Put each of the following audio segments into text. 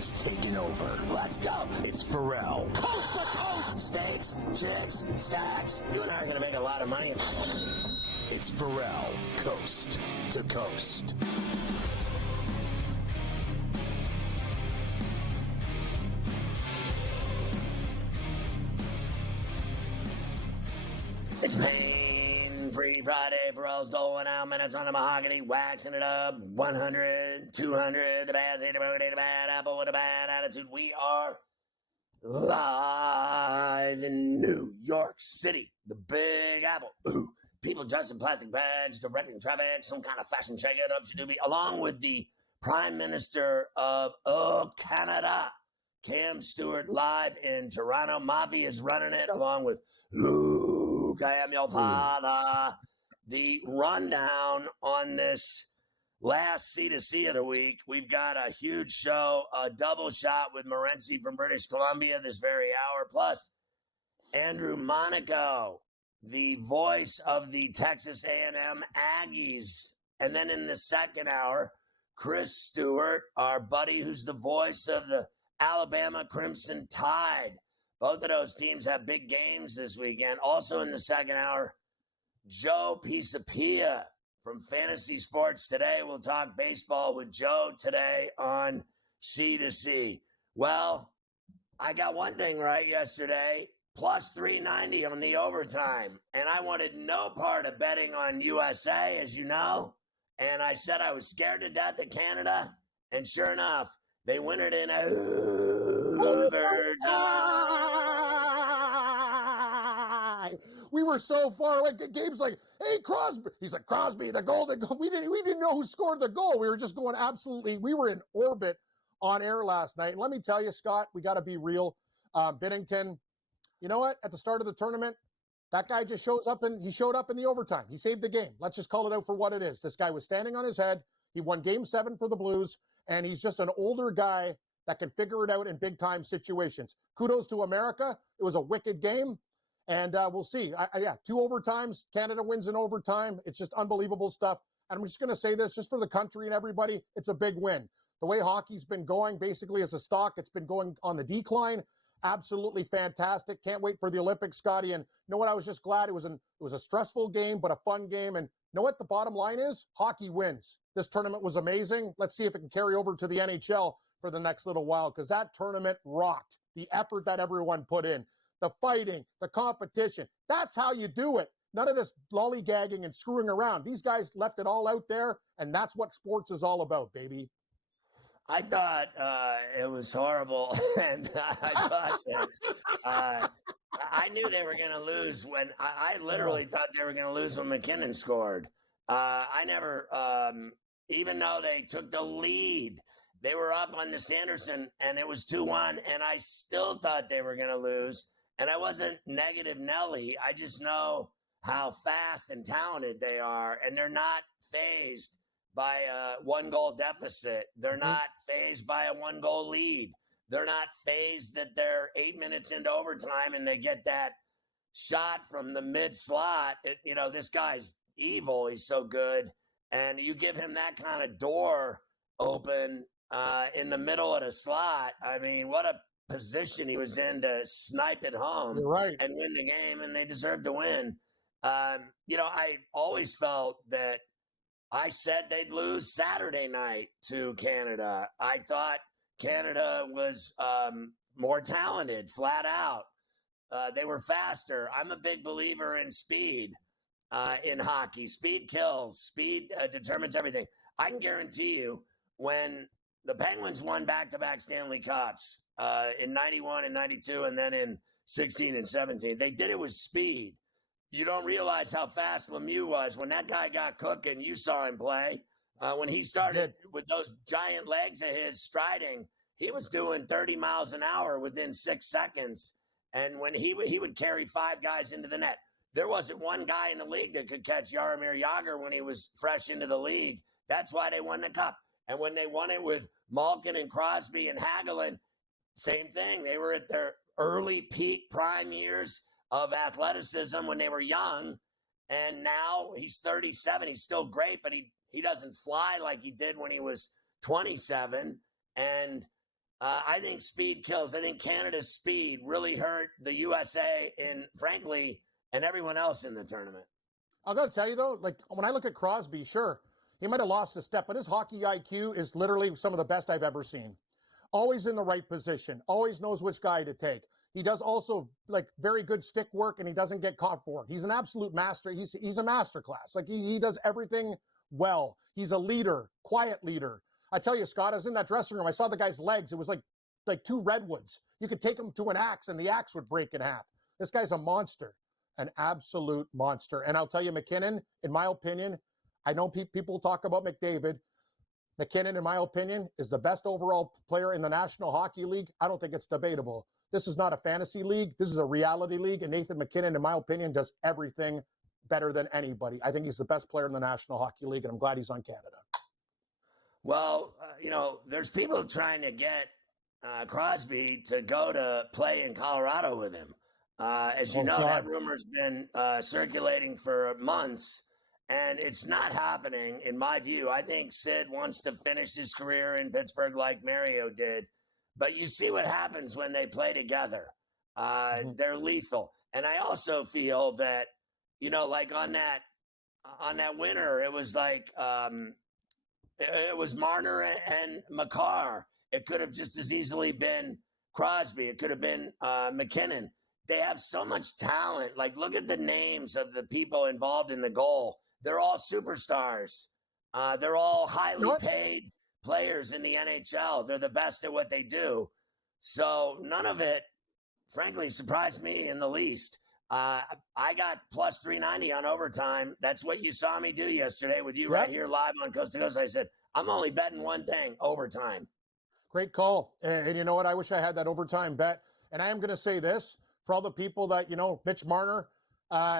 has taken over. Let's go. It's Ferrall. Coast to coast. Steaks, chicks, stacks. You and I are going to make a lot of money. It's Ferrall, coast to coast. It's pain-free Friday. Ferrall's doling out minutes on the mahogany, waxing it up. 100, 200, the bad, the bad apple with a bad attitude. We are live in New York City, the Big Apple. Ooh, people dressed in plastic bags, directing traffic, some kind of fashion shake-it-up, shadoobie, along with the Prime Minister of Canada, Cam Stewart, live in Toronto. Mafi is running it along with Luke, I am your father. The rundown on this last C2C of the week. We've got a huge show, a double shot with Morency from British Columbia this very hour, plus Andrew Monaco, the voice of the Texas A&M Aggies. And then in the second hour, Chris Stewart, our buddy who's the voice of the Alabama Crimson Tide. Both of those teams have big games this weekend. Also in the second hour, Joe Pisapia from Fantasy Sports Today. We'll talk baseball with Joe today on C2C. Well, I got one thing right yesterday, plus 390 on the overtime. And I wanted no part of betting on USA, as you know. And I said I was scared to death of Canada. And sure enough, they win it in overtime. We were so far away. Gabe's like, hey, Crosby. He's like, Crosby, the golden goal. We didn't know who scored the goal. We were just going we were in orbit on air last night. And let me tell you, Scott, we got to be real. Binnington, you know what? At the start of the tournament, that guy just showed up in the overtime. He saved the game. Let's just call it out for what it is. This guy was standing on his head. He won Game 7 for the Blues, and he's just an older guy that can figure it out in big-time situations. Kudos to America. It was a wicked game, and we'll see. 2 overtimes. Canada wins in overtime. It's just unbelievable stuff. And I'm just going to say this, just for the country and everybody, it's a big win. The way hockey's been going, basically as a stock, it's been going on the decline. Absolutely fantastic. Can't wait for the Olympics, Scotty. And you know what? I was just glad it was a stressful game, but a fun game. And you know what? The bottom line is hockey wins. This tournament was amazing. Let's see if it can carry over to the NHL for the next little while, because that tournament rocked. The effort that everyone put in, the fighting, the competition. That's how you do it. None of this lollygagging and screwing around. These guys left it all out there, and that's what sports is all about, baby. I thought it was horrible, and I thought that, I knew they were going to lose when I literally thought they were going to lose when McKinnon scored. I never, even though they took the lead, they were up on the Sanderson, and it was 2-1, and I still thought they were going to lose. And I wasn't negative Nelly. I just know how fast and talented they are, and they're not phased by a 1-goal deficit. They're not phased by a 1-goal lead. They're not phased that they're 8 minutes into overtime and they get that shot from the mid slot. This guy's evil. He's so good. And you give him that kind of door open in the middle of the slot. I mean, what a position he was in to snipe it home. Right. And win the game, and they deserve to win. I always felt that I said they'd lose Saturday night to Canada. I thought Canada was more talented, flat out. They were faster. I'm a big believer in speed in hockey. Speed kills. Speed determines everything. I can guarantee you when the Penguins won back-to-back Stanley Cups in 91 and 92 and then in 16 and 17, they did it with speed. You don't realize how fast Lemieux was. When that guy got cooking, you saw him play. When he started with those giant legs of his striding, he was doing 30 miles an hour within 6 seconds. And when he would carry 5 guys into the net. There wasn't one guy in the league that could catch Jaromir Jagr when he was fresh into the league. That's why they won the cup. And when they won it with Malkin and Crosby and Hagelin, same thing. They were at their early peak prime years of athleticism when they were young, and now he's 37. He's still great, but he doesn't fly like he did when he was 27. And I think speed kills. I think Canada's speed really hurt the USA and, frankly, and everyone else in the tournament. I got to tell you, though, like when I look at Crosby, sure, he might have lost a step, but his hockey IQ is literally some of the best I've ever seen. Always in the right position, always knows which guy to take. He does also like very good stick work, and he doesn't get caught for it. He's an absolute master. He's a master class. Like he does everything well. He's a leader, quiet leader. I tell you, Scott, I was in that dressing room. I saw the guy's legs. It was like two redwoods. You could take him to an axe, and the axe would break in half. This guy's a monster, an absolute monster. And I'll tell you, McKinnon, in my opinion, I know people talk about McDavid. McKinnon, in my opinion, is the best overall player in the National Hockey League. I don't think it's debatable. This is not a fantasy league. This is a reality league. And Nathan McKinnon, in my opinion, does everything better than anybody. I think he's the best player in the National Hockey League, and I'm glad he's on Canada. Well, there's people trying to get Crosby to go to play in Colorado with him. As you know, that rumor's been circulating for months, and it's not happening, in my view. I think Sid wants to finish his career in Pittsburgh like Mario did, but you see what happens when they play together. They're lethal. And I also feel that, like on that winner, it was like it was Marner and Makar. It could have just as easily been Crosby. It could have been McKinnon. They have so much talent. Like, look at the names of the people involved in the goal. They're all superstars. They're all highly paid players in the NHL. They're the best at what they do. So none of it, frankly, surprised me in the least. I got plus 390 on overtime. That's what you saw me do yesterday with you right here live on Coast to Coast. I said, I'm only betting one thing, overtime. Great call. And you know what? I wish I had that overtime bet. And I am going to say this for all the people that, Mitch Marner,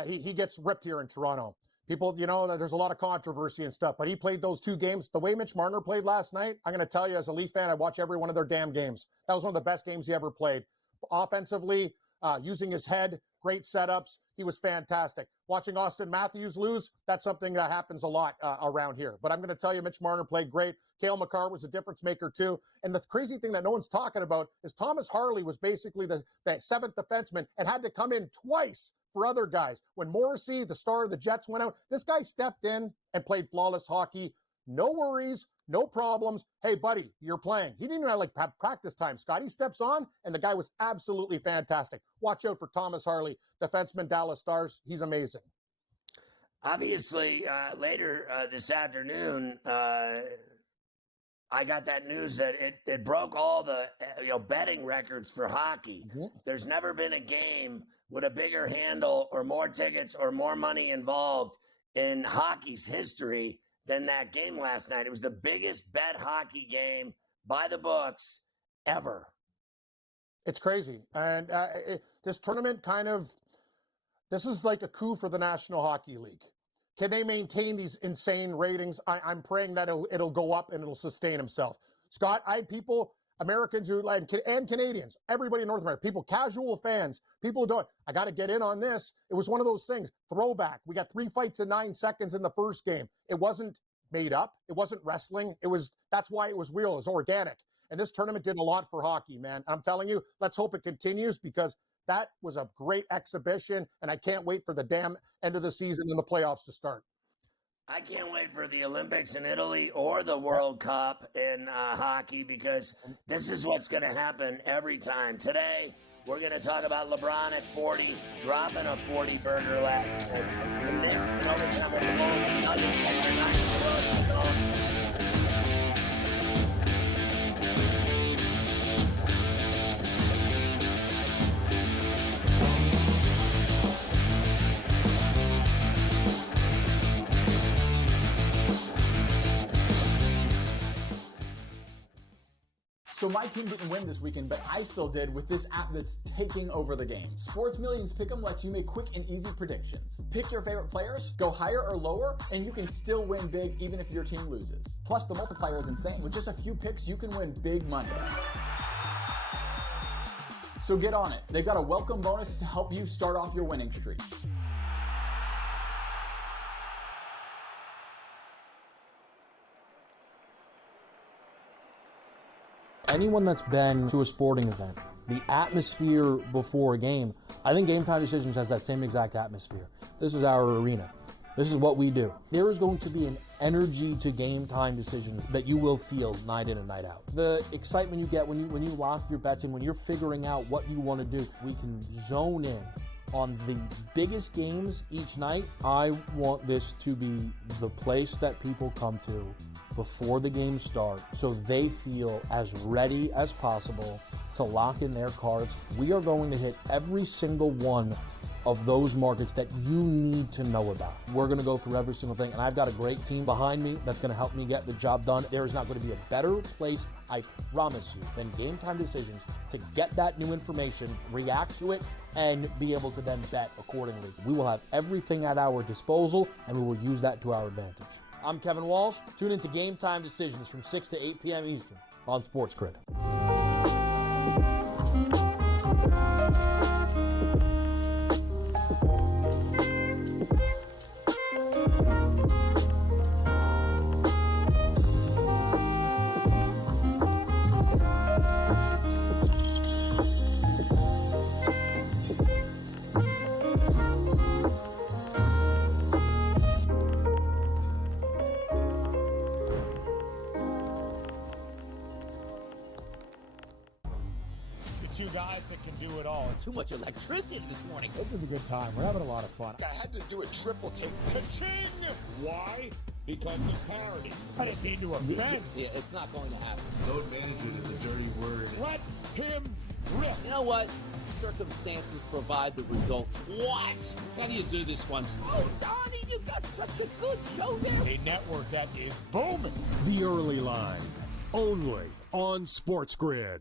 he gets ripped here in Toronto. People, there's a lot of controversy and stuff, but he played those two games. The way Mitch Marner played last night, I'm going to tell you as a Leaf fan, I watch every one of their damn games. That was one of the best games he ever played. Offensively, using his head, great setups. He was fantastic. Watching Austin Matthews lose, that's something that happens a lot around here. But I'm going to tell you, Mitch Marner played great. Cale Makar was a difference maker too. And the crazy thing that no one's talking about is Thomas Harley was basically the seventh defenseman and had to come in twice for other guys. When Morrissey, the star of the Jets, went out, this guy stepped in and played flawless hockey. No worries, no problems. Hey, buddy, you're playing. He didn't even have practice time, Scott. He steps on, and the guy was absolutely fantastic. Watch out for Thomas Harley, defenseman, Dallas Stars. He's amazing. Obviously, later this afternoon, I got that news that it broke all the betting records for hockey. Mm-hmm. There's never been a game with a bigger handle or more tickets or more money involved in hockey's history than that game last night. It was the biggest bet hockey game by the books ever. It's crazy. And this tournament this is like a coup for the National Hockey League. Can they maintain these insane ratings? I'm praying that it'll go up and it'll sustain himself. Scott, I had people, Americans and Canadians, everybody in North America, people, casual fans, people who don't, I got to get in on this. It was one of those things, throwback. We got 3 fights in 9 seconds in the first game. It wasn't made up. It wasn't wrestling. That's why it was real. It was organic. And this tournament did a lot for hockey, man. I'm telling you, let's hope it continues because that was a great exhibition, and I can't wait for the damn end of the season and the playoffs to start. I can't wait for the Olympics in Italy or the World Cup in hockey because this is what's going to happen every time. Today, we're going to talk about LeBron at 40, dropping a 40-burger lap, and the Knicks in overtime with the Bulls and Nuggets by their 9. So my team didn't win this weekend, but I still did with this app that's taking over the game. Sports Millions Pick'em lets you make quick and easy predictions. Pick your favorite players, go higher or lower, and you can still win big even if your team loses. Plus, the multiplier is insane. With just a few picks, you can win big money. So get on it. They've got a welcome bonus to help you start off your winning streak. Anyone that's been to a sporting event, the atmosphere before a game, I think Game Time Decisions has that same exact atmosphere. This is our arena. This is what we do. There is going to be an energy to Game Time Decisions that you will feel night in and night out. The excitement you get when you lock your bets in, when you're figuring out what you want to do, we can zone in on the biggest games each night. I want this to be the place that people come to before the games start so they feel as ready as possible to lock in their cards. We are going to hit every single one of those markets that you need to know about. We're going to go through every single thing, and I've got a great team behind me that's going to help me get the job done. There is not going to be a better place, I promise you, than Game Time Decisions to get that new information, react to it, and be able to then bet accordingly. We will have everything at our disposal, and we will use that to our advantage. I'm Kevin Walsh. Tune into Game Time Decisions from 6 to 8 p.m. Eastern on SportsGrid. Two guys that can do it all. Too much electricity this morning. This is a good time. We're having a lot of fun. I had to do a triple take. Ka-ching! Why? Because of parity. I didn't mean to offend. Yeah, it's not going to happen. Load management is a dirty word. Let him rip. You know what? Circumstances provide the results. What? How do you do this one? Oh, Donnie, you got such a good show there. A network that is booming. The Early Line, only on SportsGrid.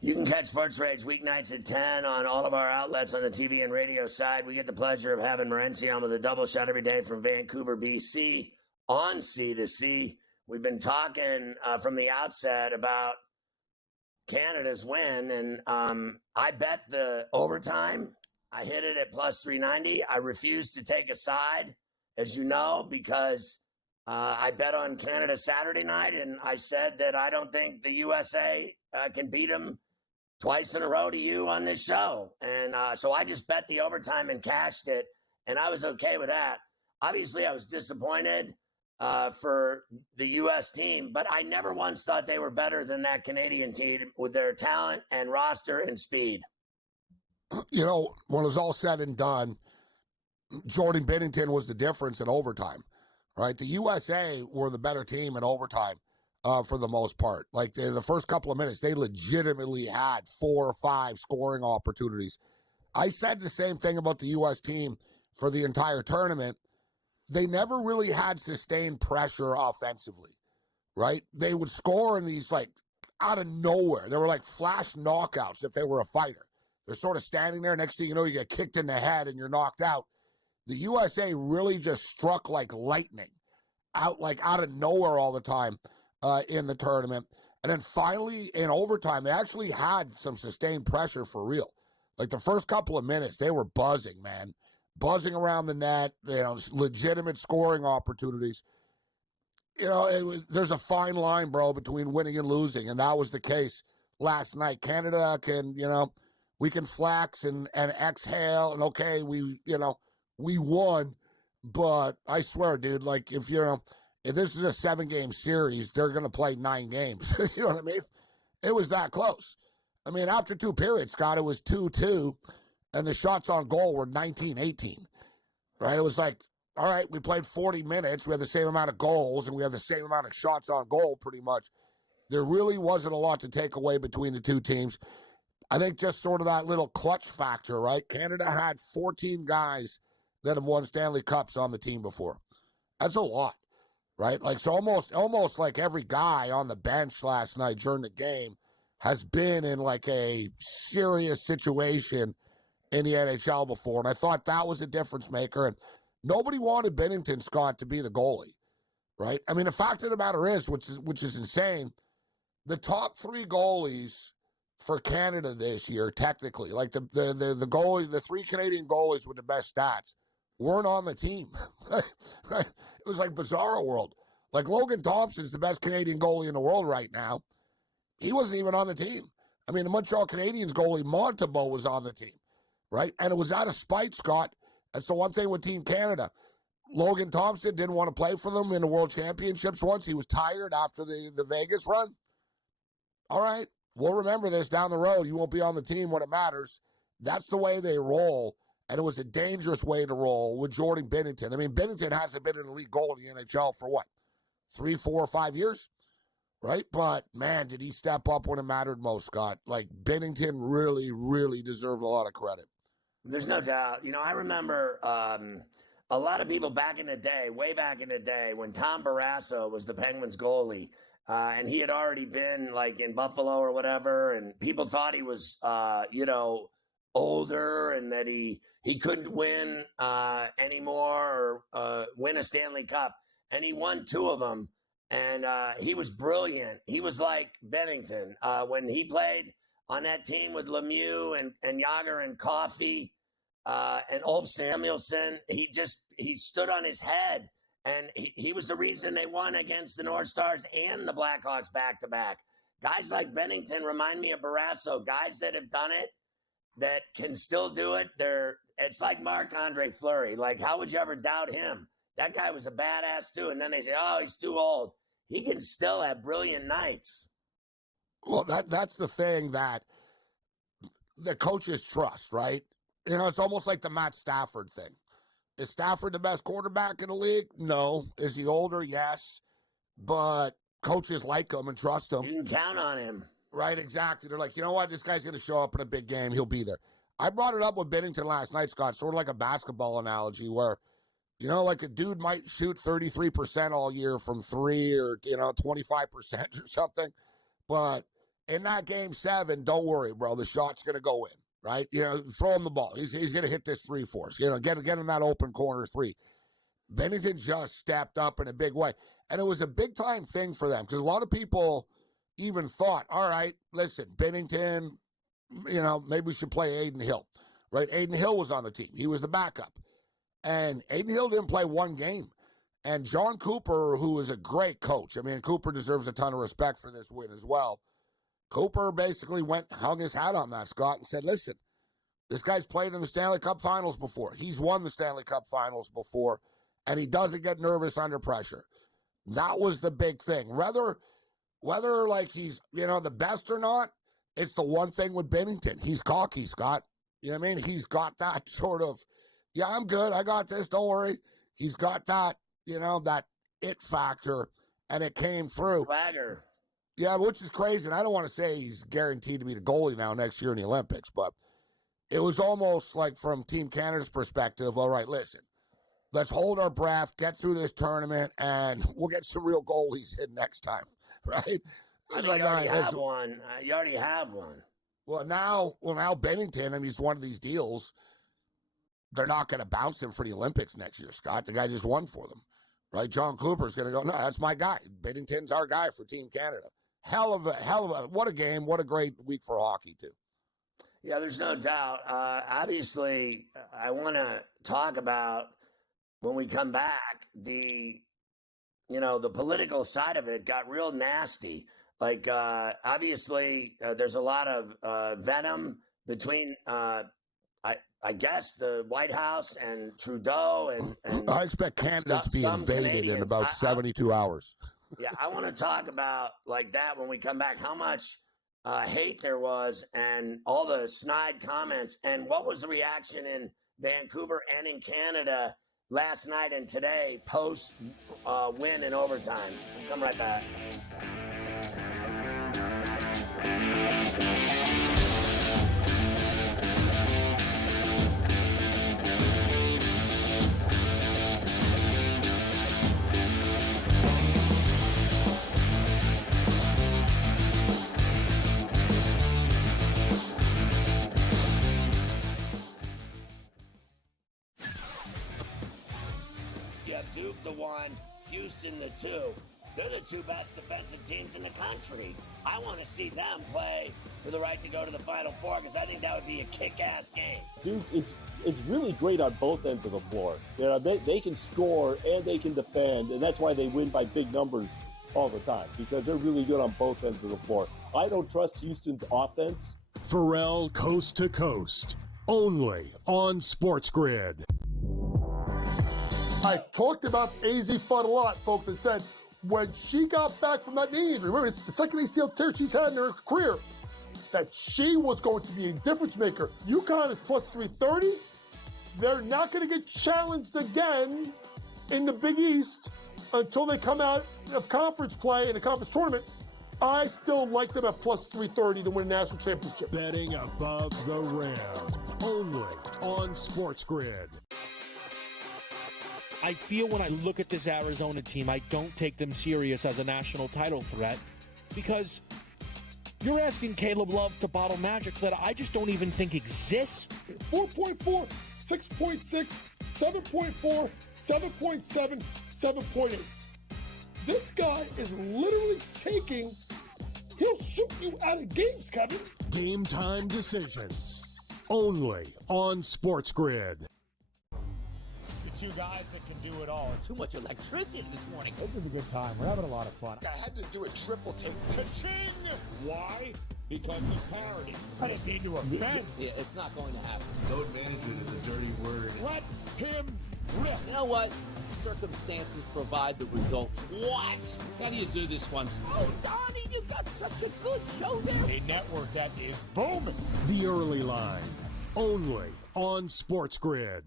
You can catch Sports Rage weeknights at 10 on all of our outlets on the TV and radio side. We get the pleasure of having Morency on with a double shot every day from Vancouver, BC, on C to C. We've been talking from the outset about Canada's win, and I bet the overtime. I hit it at plus 390. I refused to take a side, as you know, because I bet on Canada Saturday night, and I said that I don't think the USA can beat them twice in a row to you on this show. And so I just bet the overtime and cashed it, and I was okay with that. Obviously, I was disappointed for the U.S. team, but I never once thought they were better than that Canadian team with their talent and roster and speed. You know, when it was all said and done, Jordan Binnington was the difference in overtime, right? The USA were the better team in overtime for the most part. Like the first couple of minutes, they legitimately had 4 or 5 scoring opportunities. I said the same thing about the U.S. team for the entire tournament. They never really had sustained pressure offensively, right? They would score in these, like, out of nowhere. They were like flash knockouts if they were a fighter. They're sort of standing there. Next thing you know, you get kicked in the head and you're knocked out. The USA really just struck like lightning out of nowhere all the time in the tournament. And then finally, in overtime, they actually had some sustained pressure for real. Like the first couple of minutes, they were buzzing, man. Buzzing around the net, legitimate scoring opportunities. There's a fine line, bro, between winning and losing, and that was the case last night. Canada can, we can flex and exhale, and okay, we won, but I swear, dude, like if this is a 7-game series, they're going to play 9 games. You know what I mean? It was that close. I mean, after 2 periods, Scott, it was 2-2. And the shots on goal were 19-18, right? It was like, all right, we played 40 minutes. We have the same amount of goals, and we have the same amount of shots on goal pretty much. There really wasn't a lot to take away between the two teams. I think just sort of that little clutch factor, right? Canada had 14 guys that have won Stanley Cups on the team before. That's a lot, right? Like, so almost like every guy on the bench last night during the game has been in like a serious situation in the NHL before, and I thought that was a difference maker. And nobody wanted Binnington, Scott, to be the goalie, right? I mean, the fact of the matter is, which is insane, the top 3 goalies for Canada this year, technically, like the goalie, the 3 Canadian goalies with the best stats, weren't on the team. Right? It was like bizarro world. Like Logan Thompson's the best Canadian goalie in the world right now. He wasn't even on the team. I mean, the Montreal Canadiens goalie Montembeault was on the team, right? And it was out of spite, Scott. That's the one thing with Team Canada. Logan Thompson didn't want to play for them in the World Championships once. He was tired after the Vegas run. All right, we'll remember this down the road. You won't be on the team when it matters. That's the way they roll, and it was a dangerous way to roll with Jordan Binnington. I mean, Binnington hasn't been an elite goalie in the NHL for what, 3, 4, 5 years, right? But, man, did he step up when it mattered most, Scott. Like, Binnington really, really deserved a lot of credit. There's no doubt. You know, I remember a lot of people back in the day, way back in the day, when Tom Barrasso was the Penguins goalie, and he had already been, like, in Buffalo or whatever, and people thought he was, older and that he couldn't win anymore or win a Stanley Cup. And he won 2 of them, and he was brilliant. He was like Binnington. When he played on that team with Lemieux and Yager and Coffey and Ulf Samuelsson, he stood on his head, and he was the reason they won against the North Stars and the Blackhawks back-to-back. Guys like Binnington remind me of Barrasso, guys that have done it, that can still do it. It's like Marc-Andre Fleury. Like, how would you ever doubt him? That guy was a badass too. And then they say, oh, he's too old. He can still have brilliant nights. Well, that's the thing that the coaches trust, right? You know, it's almost like the Matt Stafford thing. Is Stafford the best quarterback in the league? No. Is he older? Yes. But coaches like him and trust him. You can count on him. Right, exactly. They're like, you know what? This guy's going to show up in a big game. He'll be there. I brought it up with Binnington last night, Scott, sort of like a basketball analogy where, you know, like a dude might shoot 33% all year from 3 or, 25% or something. But in that game 7, don't worry, bro. The shot's going to go in, right? You know, throw him the ball. He's going to hit this 3 for us. You know, get in that open corner 3. Binnington just stepped up in a big way. And it was a big-time thing for them because a lot of people even thought, all right, listen, Binnington, maybe we should play Adin Hill, right? Adin Hill was on the team. He was the backup. And Adin Hill didn't play 1 game. And John Cooper, who is a great coach, I mean, Cooper deserves a ton of respect for this win as well. Cooper basically hung his hat on that, Scott, and said, listen, this guy's played in the Stanley Cup Finals before. He's won the Stanley Cup Finals before, and he doesn't get nervous under pressure. That was the big thing. Whether like he's, the best or not, it's the one thing with Binnington. He's cocky, Scott. You know what I mean? He's got that sort of, yeah, I'm good. I got this. Don't worry. He's got that, that it factor, and it came through. Swagger. Yeah, which is crazy. And I don't want to say he's guaranteed to be the goalie now next year in the Olympics, but it was almost like from Team Canada's perspective, all right, listen, let's hold our breath, get through this tournament, and we'll get some real goalies in next time, right? I mean, you already have one. You already have one. Well, now Binnington, I mean, he's one of these deals. They're not going to bounce him for the Olympics next year, Scott. The guy just won for them, right? John Cooper's going to go, no, that's my guy. Binnington's our guy for Team Canada. Hell of a, what a game. What a great week for hockey, too. Yeah, there's no doubt. Obviously, I want to talk about when we come back, the political side of it got real nasty. Like, obviously, there's a lot of venom between, I guess, the White House and Trudeau. And I expect Canada to be invaded Canadians in about 72 hours. Yeah, I want to talk about like that when we come back, how much hate there was and all the snide comments and what was the reaction in Vancouver and in Canada last night and today post win in overtime. We'll come right back. Duke the 1, Houston the 2. They're the two best defensive teams in the country. I want to see them play for the right to go to the Final Four because I think that would be a kick-ass game. Duke is really great on both ends of the floor. You know, they can score and they can defend, and that's why they win by big numbers all the time, because they're really good on both ends of the floor. I don't trust Houston's offense. Ferrall coast to coast, only on SportsGrid. I talked about AZ Fudd a lot, folks, and said when she got back from that knee injury, remember, it's the second ACL tear she's had in her career, that she was going to be a difference maker. UConn is plus 330. They're not going to get challenged again in the Big East until they come out of conference play in the conference tournament. I still like them at plus 330 to win a national championship. Betting above the rim, only on SportsGrid. I feel when I look at this Arizona team, I don't take them serious as a national title threat because you're asking Caleb Love to bottle magic that I just don't even think exists. 4.4, 6.6, 7.4, 7.7, 7.8. This guy is literally taking, he'll shoot you out of games, Kevin. Game time decisions, only on SportsGrid. Two guys that can do it all. Too much electricity this morning. This is a good time. We're having a lot of fun. I had to do a triple take. Ka-ching! Why? Because of parity. I didn't mean to offend. Yeah, it's not going to happen. Load management is a dirty word. Let him rip. You know what? Circumstances provide the results. What? How do you do this one? Oh, Donnie, you got such a good show there. A network that is booming. The early line, only on SportsGrid.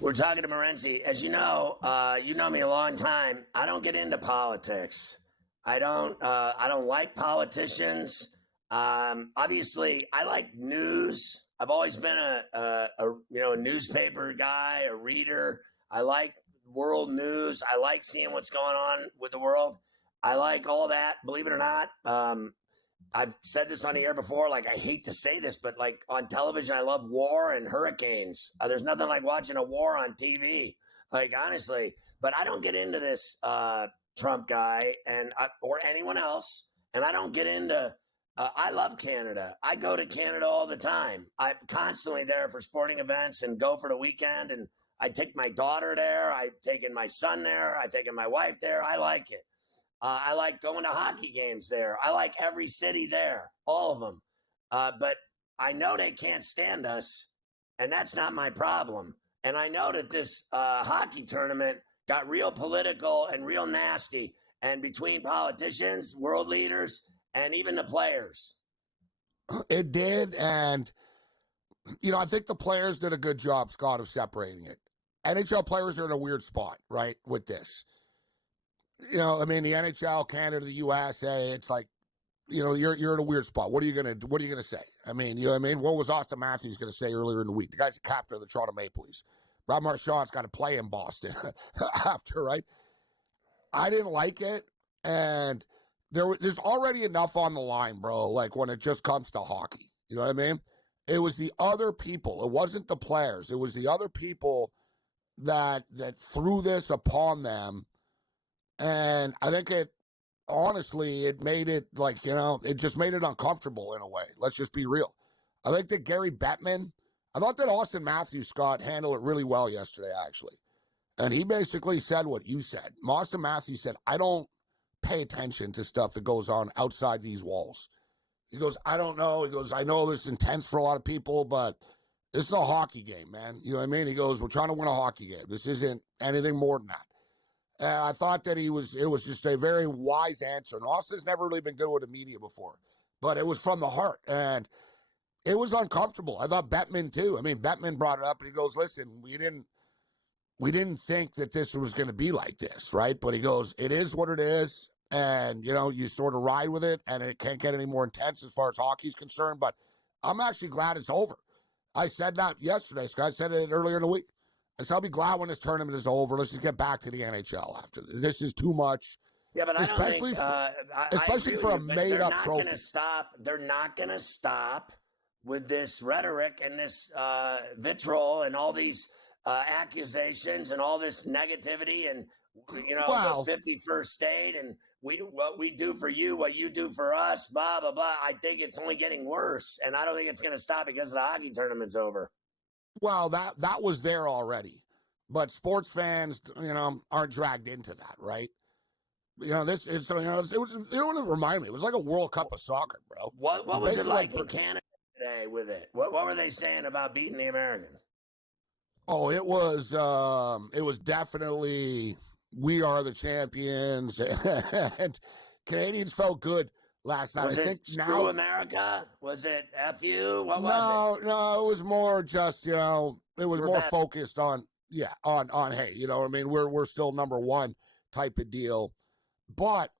We're talking to Morency. As you know me a long time. I don't get into politics. I don't like politicians. Obviously, I like news. I've always been a newspaper guy, a reader. I like world news. I like seeing what's going on with the world. I like all that. Believe it or not, I've said this on the air before. Like, I hate to say this, but like on television, I love war and hurricanes. There's nothing like watching a war on TV. Like, honestly, but I don't get into this Trump guy or anyone else. And I don't get into, I love Canada. I go to Canada all the time. I'm constantly there for sporting events and go for the weekend. And I take my daughter there. I've taken my son there. I've taken my wife there. I like it. I like going to hockey games there. I like every city there, all of them. But I know they can't stand us, and that's not my problem. And I know that this hockey tournament got real political and real nasty, and between politicians, world leaders, and even the players. It did, and, I think the players did a good job, Scott, of separating it. NHL players are in a weird spot, right, with this. The NHL, Canada, the USA, it's like, you're in a weird spot. What are you gonna say? What was Austin Matthews gonna say earlier in the week? The guy's the captain of the Toronto Maple Leafs. Rob Marchand's got to play in Boston after, right? I didn't like it, and there's already enough on the line, bro. Like when it just comes to hockey, you know what I mean? It was the other people. It wasn't the players. It was the other people that threw this upon them. And I think it made it it just made it uncomfortable in a way. Let's just be real. I think that Gary Bettman, I thought that Austin Matthews, Scott, handled it really well yesterday, actually. And he basically said what you said. Austin Matthews said, I don't pay attention to stuff that goes on outside these walls. He goes, I don't know. He goes, I know this is intense for a lot of people, but this is a hockey game, man. You know what I mean? He goes, we're trying to win a hockey game. This isn't anything more than that. I thought that it was just a very wise answer. And Austin's never really been good with the media before, but it was from the heart. And it was uncomfortable. I thought Bettman too. Bettman brought it up and he goes, listen, we didn't think that this was going to be like this, right? But he goes, it is what it is. and, you sort of ride with it, and it can't get any more intense as far as hockey's concerned, but I'm actually glad it's over. I said that yesterday, Scott. I said it earlier in the week. I said I'll be glad when this tournament is over. Let's just get back to the NHL after this. This is too much. Yeah, but especially especially for a made-up trophy. They're not going to stop with this rhetoric and this vitriol and all these accusations and all this negativity and the 51st state and what we do for you, what you do for us, blah blah blah. I think it's only getting worse, and I don't think it's going to stop because the hockey tournament's over. Well, that was there already, but sports fans, aren't dragged into that, right? It reminded me. It was like a World Cup of soccer, bro. What was it like in Canada today with it? What were they saying about beating the Americans? Oh, it was definitely we are the champions, and Canadians felt good last night. Was it screw America? Was it F you? What was it? No, it was more just, it was more focused on hey, we're still number one type of deal. But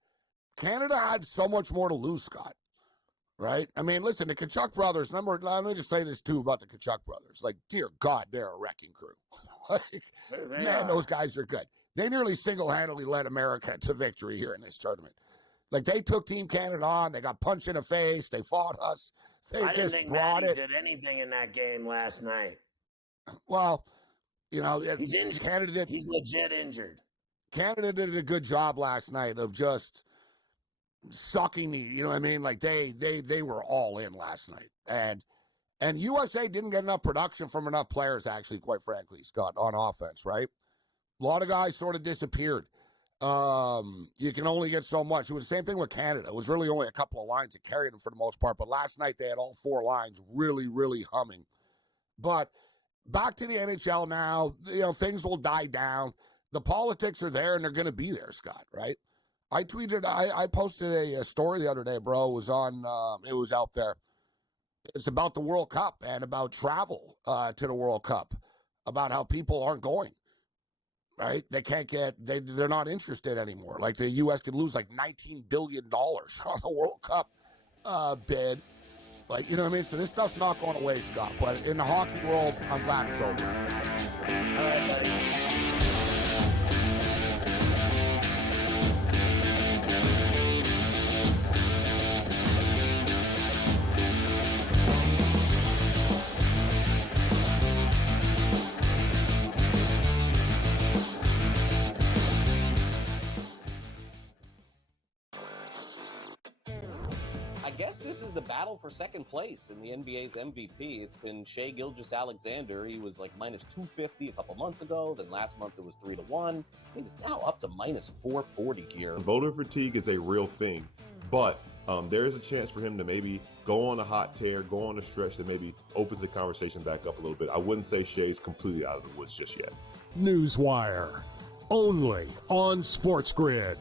Canada had so much more to lose, Scott, right? I mean, listen, the Kachuk brothers, let me just say this too about the Kachuk brothers. Like, dear God, they're a wrecking crew. Those guys are good. They nearly single-handedly led America to victory here in this tournament. Like, they took Team Canada on. They got punched in the face. They fought us. I didn't think Matty did anything in that game last night. Well, he's injured. Canada he's legit injured. Canada did a good job last night of just sucking the, like they were all in last night. And USA didn't get enough production from enough players, actually, quite frankly, Scott, on offense, right? A lot of guys sort of disappeared. You can only get so much. It was the same thing with Canada. It was really only a couple of lines that carried them for the most part. But last night they had all four lines really, really humming. But back to the NHL now, things will die down. The politics are there, and they're going to be there, Scott, right? I posted a story the other day, bro. It was it was out there. It's about the World Cup and about travel to the World Cup, about how people aren't going, right? They can't they're not interested anymore. Like the U.S. could lose like $19 billion on the World Cup bid. Like, you know what I mean? So this stuff's not going away, Scott. But in the hockey world, I'm glad it's over. All right, buddy. This is the battle for second place in the NBA's MVP. It's been Shai Gilgeous-Alexander. He was like minus 250 a couple months ago. Then last month it was 3-1. I think it's now up to minus 440 here. Voter fatigue is a real thing, but there is a chance for him to maybe go on a hot tear, go on a stretch that maybe opens the conversation back up a little bit. I wouldn't say Shai's completely out of the woods just yet. Newswire, only on SportsGrid.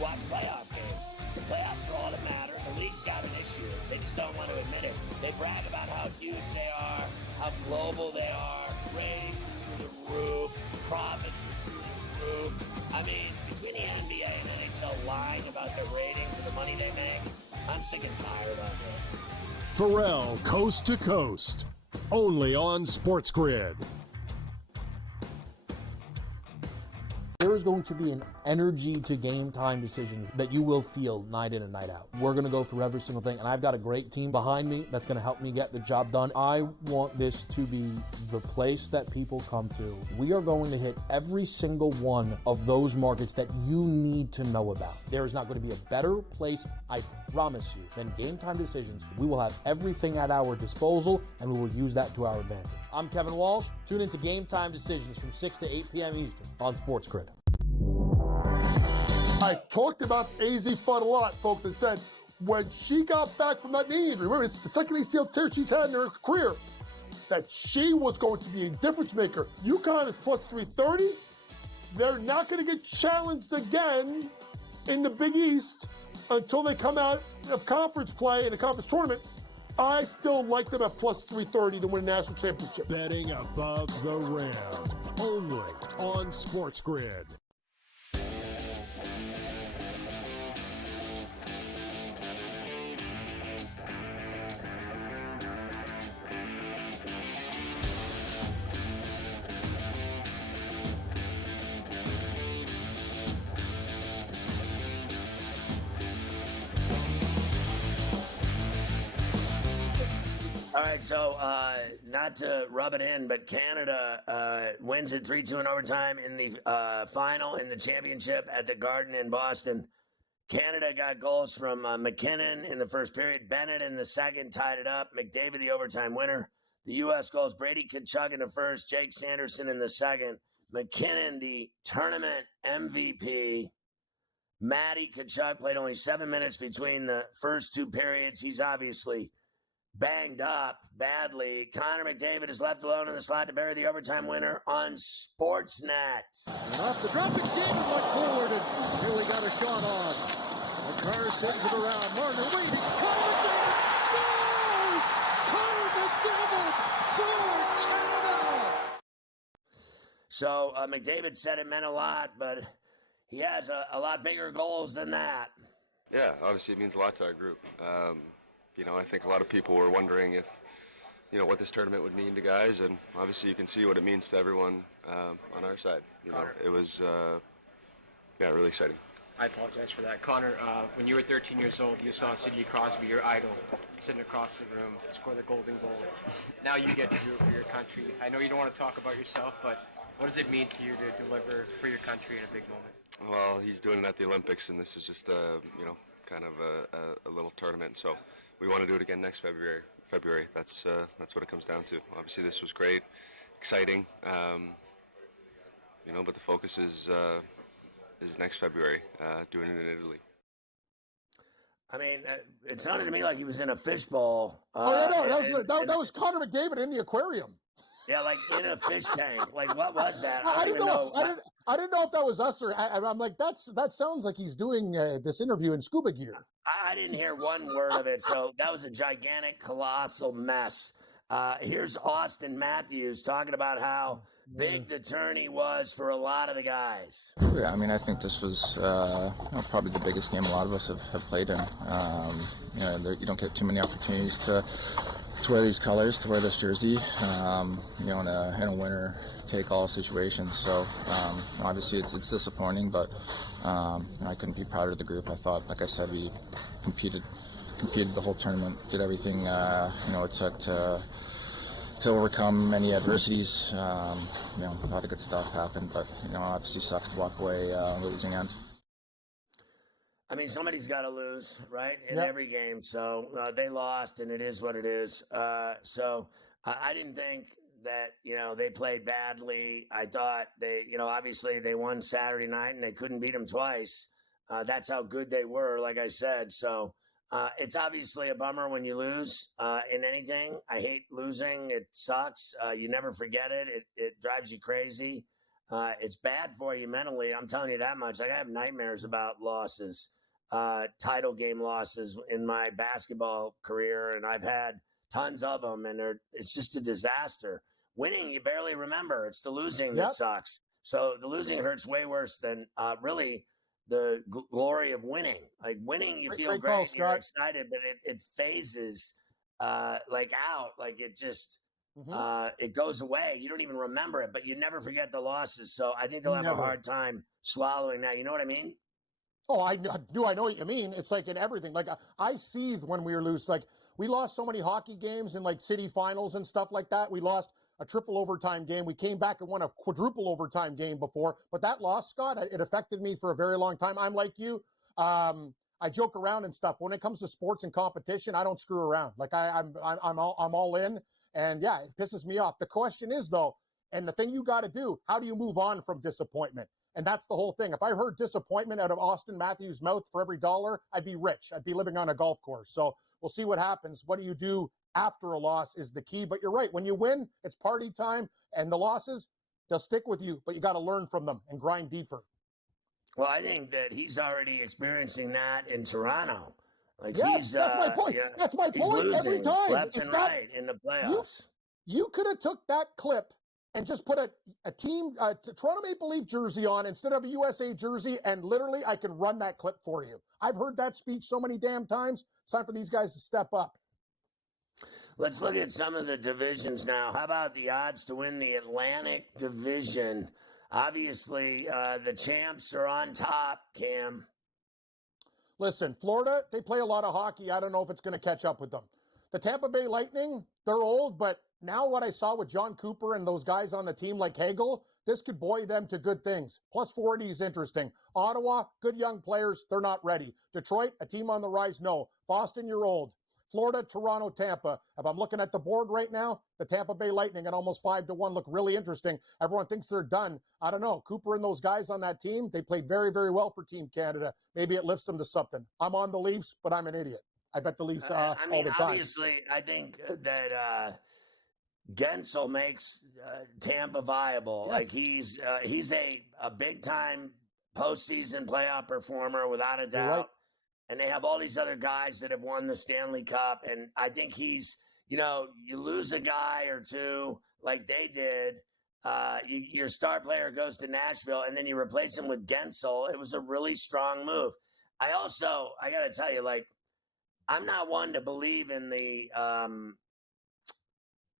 Watch playoff games. The playoffs are all that matter. The league's got an issue. They just don't want to admit it. They brag about how huge they are, how global they are, ratings are through the roof, profits are through the roof. I mean, between the NBA and NHL lying about their ratings and the money they make, I'm sick and tired of it. Ferrall, coast to coast, only on SportsGrid. There is going to be an energy to game time decisions that you will feel night in and night out. We're going to go through every single thing, and I've got a great team behind me that's going to help me get the job done. I want this to be the place that people come to. We are going to hit every single one of those markets that you need to know about. There is not going to be a better place, I promise you, than Game Time Decisions. We will have everything at our disposal, and we will use that to our advantage. I'm Kevin Walsh. Tune into Game Time Decisions from 6 to 8 p.m. Eastern on SportsGrid. I talked about AZ Fudd a lot, folks, and said when she got back from that knee injury, remember, it's the second ACL tear she's had in her career, that she was going to be a difference maker. UConn is plus 330. They're not going to get challenged again in the Big East until they come out of conference play in the conference tournament. I still like them at plus 330 to win a national championship. Betting above the rim. only on SportsGrid. All right, so not to rub it in, but Canada wins it 3-2 in overtime in the final in the championship at the Garden in Boston. Canada got goals from McKinnon in the first period, Bennett in the second, tied it up, McDavid the overtime winner. The U.S. goals, Brady Tkachuk in the first, Jake Sanderson in the second. McKinnon, the tournament MVP. Matty Tkachuk played only 7 minutes between the first two periods. He's obviously banged up badly. Connor McDavid is left alone in the slot to bury the overtime winner on Sportsnet. And off the drop, McDavid went forward and nearly got a shot on. McCarr sends it around. Marner waiting. Connor McDavid scores! Connor McDavid for Canada! So McDavid said it meant a lot, but he has a lot bigger goals than that. Yeah, obviously it means a lot to our group. I think a lot of people were wondering if, what this tournament would mean to guys, and obviously you can see what it means to everyone on our side. It was, really exciting. I apologize for that. Connor, when you were 13 years old, you saw Sidney Crosby, your idol, sitting across the room, score the golden goal. Now you get to do it for your country. I know you don't want to talk about yourself, but what does it mean to you to deliver for your country in a big moment? Well, he's doing it at the Olympics, and this is just, kind of a little tournament, so we want to do it again next February. That's what it comes down to. Obviously, this was great, exciting, but the focus is next February, doing it in Italy. I mean, it sounded to me like he was in a fishbowl. That was Connor McDavid in the aquarium. Yeah, like in a fish tank. Like, what was that? I didn't know. I didn't know if that was us or I'm like, that sounds like he's doing this interview in scuba gear. I didn't hear one word of it, so that was a gigantic, colossal mess. Here's Austin Matthews talking about how big the tourney was for a lot of the guys. Yeah, I mean, I think this was probably the biggest game a lot of us have played in. You don't get too many opportunities to wear these colors, to wear this jersey, in a winner-take-all situation. So obviously it's disappointing, but I couldn't be prouder of the group. I thought, like I said, we competed the whole tournament, did everything it took to overcome many adversities. A lot of good stuff happened, but obviously sucks to walk away on the losing end. I mean, somebody's got to lose, right, in every game. So they lost, and it is what it is. So I didn't think that, they played badly. I thought they, obviously they won Saturday night, and they couldn't beat them twice. That's how good they were, like I said. So it's obviously a bummer when you lose in anything. I hate losing. It sucks. You never forget it. It drives you crazy. It's bad for you mentally. I'm telling you that much. Like, I have nightmares about losses. Title game losses in my basketball career, and I've had tons of them, and it's just a disaster. Winning, you barely remember. It's the losing that sucks. So the losing hurts way worse than really the glory of winning. Like, winning, you feel great, you're excited, but it phases out. Like, it just it goes away. You don't even remember it, but you never forget the losses. So I think they'll have a hard time swallowing that. You know what I mean? Oh, I know what you mean. It's like in everything. Like, I seethe when we lose. Like, we lost so many hockey games in like city finals and stuff like that. We lost a triple overtime game. We came back and won a quadruple overtime game before, but that loss, Scott, it affected me for a very long time. I'm like you. I joke around and stuff. When it comes to sports and competition, I don't screw around. Like, I'm all in, and yeah, it pisses me off. The question is though, and the thing you got to do, how do you move on from disappointment? And that's the whole thing. If I heard disappointment out of Austin Matthews' mouth for every dollar, I'd be rich. I'd be living on a golf course. So we'll see what happens. What do you do after a loss is the key. But you're right. When you win, it's party time. And the losses, they'll stick with you. But you got to learn from them and grind deeper. Well, I think that he's already experiencing that in Toronto. Like, yes, that's my point. Yeah, that's my point. He's losing every time. left and right in the playoffs. You could have took that clip and just put a team, Toronto Maple Leaf jersey on instead of a USA jersey, and literally I can run that clip for you. I've heard that speech so many damn times. It's time for these guys to step up. Let's look at some of the divisions now. How about the odds to win the Atlantic Division? Obviously, the champs are on top, Cam. Listen, Florida, they play a lot of hockey. I don't know if it's going to catch up with them. The Tampa Bay Lightning, they're old, but now what I saw with John Cooper and those guys on the team like Hagel, this could buoy them to good things. Plus 40 is interesting. Ottawa, good young players, they're not ready. Detroit, a team on the rise, no. Boston, you're old. Florida, Toronto, Tampa. If I'm looking at the board right now, the Tampa Bay Lightning at almost 5-1 look really interesting. Everyone thinks they're done. I don't know. Cooper and those guys on that team, they played very, very well for Team Canada. Maybe it lifts them to something. I'm on the Leafs, but I'm an idiot. I bet the Leafs all the time. Obviously, I think that Gensel makes Tampa viable. Yes. Like he's a big-time postseason playoff performer without a doubt. Right. And they have all these other guys that have won the Stanley Cup. And I think he's, you lose a guy or two like they did. Your star player goes to Nashville, and then you replace him with Gensel. It was a really strong move. I got to tell you, I'm not one to believe in the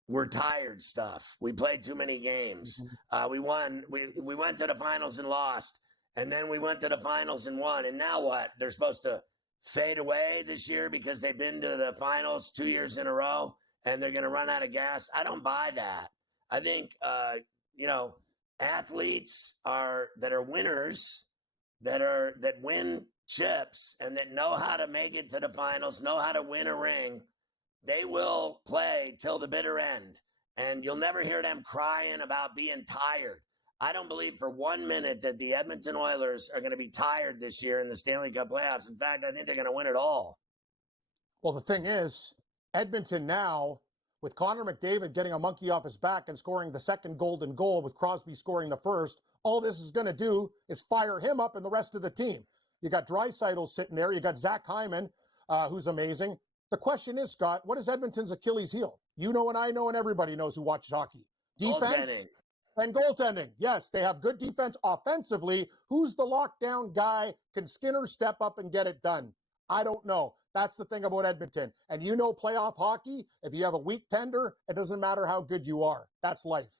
we're tired stuff. We played too many games. We won. We went to the finals and lost. And then we went to the finals and won. And now what? They're supposed to fade away this year because they've been to the finals 2 years in a row and they're going to run out of gas. I don't buy that. I think, athletes that are winners, that win chips and that know how to make it to the finals, know how to win a ring, they will play till the bitter end. And you'll never hear them crying about being tired. I don't believe for 1 minute that the Edmonton Oilers are going to be tired this year in the Stanley Cup playoffs. In fact, I think they're going to win it all. Well, the thing is, Edmonton now, with Connor McDavid getting a monkey off his back and scoring the second golden goal with Crosby scoring the first, all this is going to do is fire him up and the rest of the team. You got Draisaitl sitting there. You got Zach Hyman, who's amazing. The question is, Scott, what is Edmonton's Achilles heel? You know and I know and everybody knows who watches hockey. Defense and goaltending. Yes, they have good defense offensively. Who's the lockdown guy? Can Skinner step up and get it done? I don't know. That's the thing about Edmonton. And playoff hockey, if you have a weak tender, it doesn't matter how good you are. That's life.